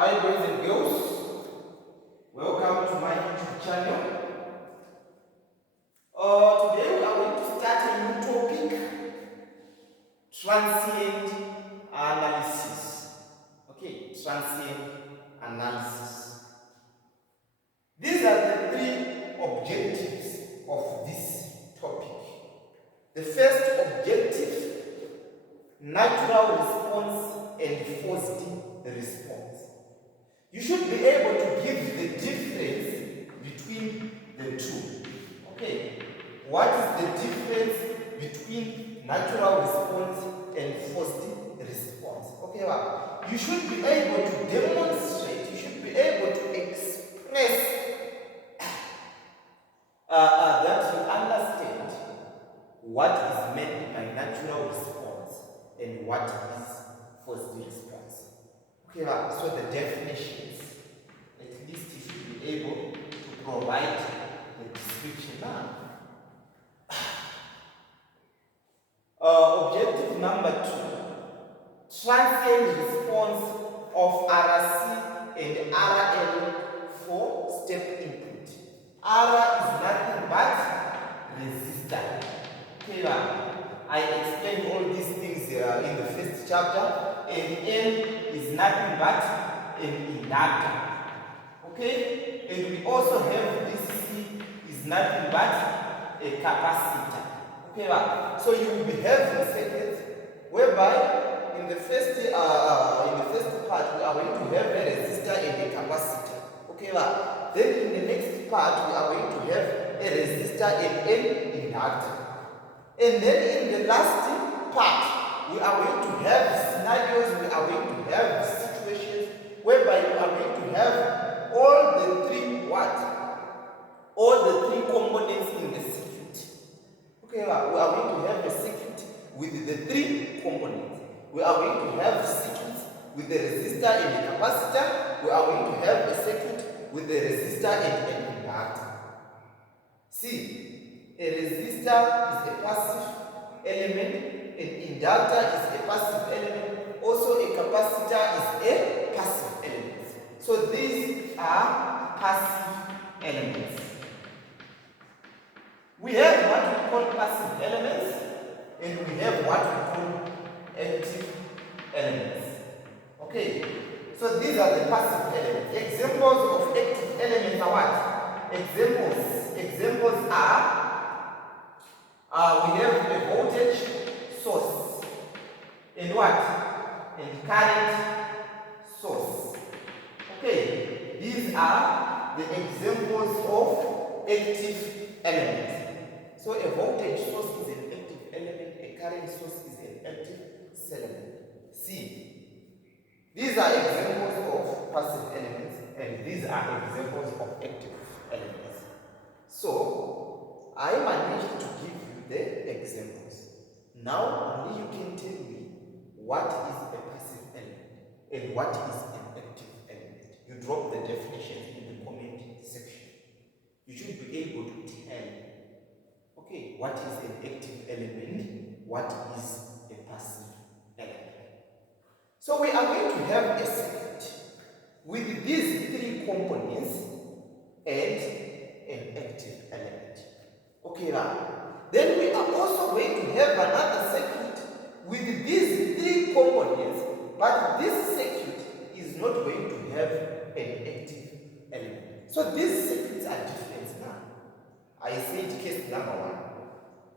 Hi boys and girls, welcome to my YouTube channel. Today we are going to start a new topic, transient analysis. Okay, transient analysis. These are the three objectives of this topic. The first objective, natural response and forced response. You should be able to give the difference between the two. Okay, what is the difference between natural response and forced response? Okay, well, you should be able to demonstrate, you should be able to express that you understand what is meant by natural response and what is forced response. Okay, so the definitions, at least you should be able to provide the description now. Objective number 2, transient response of RC and RL for step input. R is nothing but resistor. Okay, I explained all these things in the first chapter, and N is nothing but an inductor. Okay, and we also have this C is nothing but a capacitor. Okay, so you will be having circuits whereby in the first part we are going to have a resistor and a capacitor. Okay, then in the next part we are going to have a resistor and an inductor. And then in the last part, we are going to have scenarios, we are going to have situations whereby we are going to have all the three components in the circuit. Okay, we are going to have a circuit with the three components. We are going to have circuits with the resistor and the capacitor. We are going to have a circuit with the resistor and an inductor. See, a resistor is a passive element, an inductor is a passive element, also a capacitor is a passive element. So these are passive elements. We have what we call passive elements and we have what we call active elements. Okay, so these are the passive elements. Examples of active elements are what? Examples are we have a voltage source and what? And current source. Okay, these are the examples of active elements. So a voltage source is an active element, a current source is an active element. See, these are examples of passive elements and these are examples of active elements. So, I managed to give you the examples. Now, only you can tell me what is a passive element and what is an active element. You drop the definitions in the comment section. You should be able to tell, okay, what is an active element, what is a passive element. So, we are going to have a circuit with these three components and an active element. Okay, then we are also going to have another circuit with these three components, but this circuit is not going to have an active element. So these circuits are different now. I said case number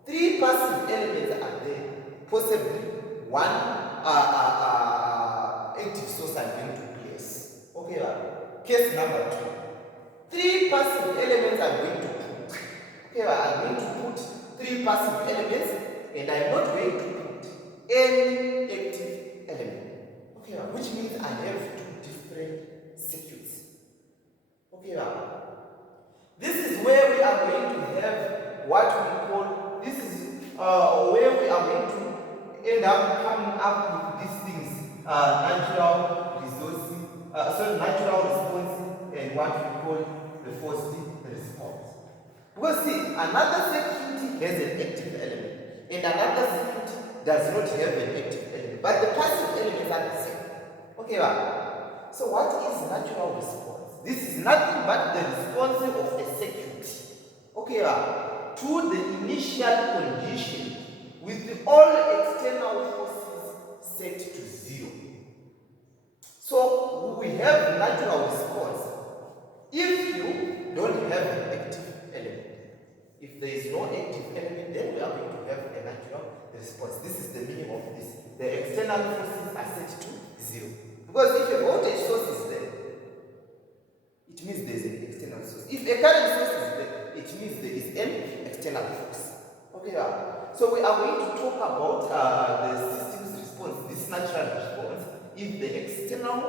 1. 3 passive elements are there. Possibly one active source I'm going to place. Okay, case number 2. 3 passive elements I'm going to put. Okay, I'm going to put 3 passive elements and I'm not going to put any active element. Okay, which means I have 2 different circuits. Okay, this is where we are going to have what we call, this is where we are going to end up coming up with these things, natural response and what we call the forced response. Because see, another circuit has an active element and another circuit does not have an active element, but the passive elements are the same. Okay, So what is natural response? This is nothing but the response of a circuit, okay, to the initial condition with all external forces set to 0. So we have natural response if you don't have an active element. If there is no active element, then we are going to have a natural response. This is the meaning of this. The external forces are set to 0. Because if a voltage source is there, it means there is an external source. If a current source is there, it means there is an external force. Okay, so we are going to talk about the system's response, this natural response, if the external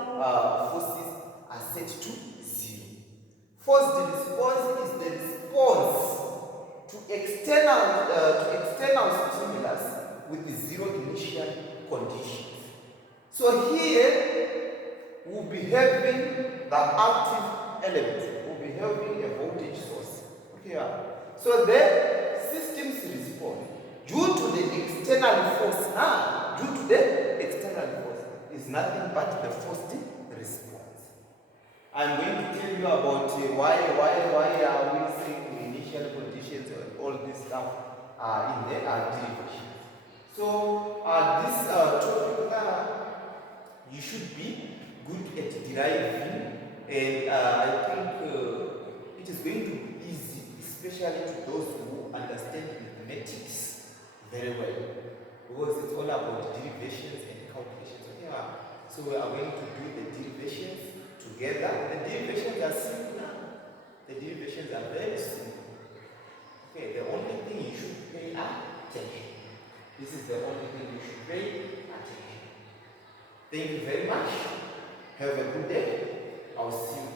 forces are set to 0. Forced response is the response to external stimulus with 0 initial conditions. So here we'll be having the active element, we'll be having a voltage source. Okay, so the system's response due to the external force is nothing but the forced response. I'm going to tell you about why are we saying the initial conditions and all this stuff in the derivation. So this topic you should be good at deriving, and I think it is going to be easy, especially to those who understand mathematics very well, because it's all about derivations and calculations. Okay, so we are going to do the derivations together. The derivations are simple. The derivations are very simple. Okay, the only thing you should pay attention. This is the only thing you should pay attention. Thank you very much. Have a good day. I'll see you.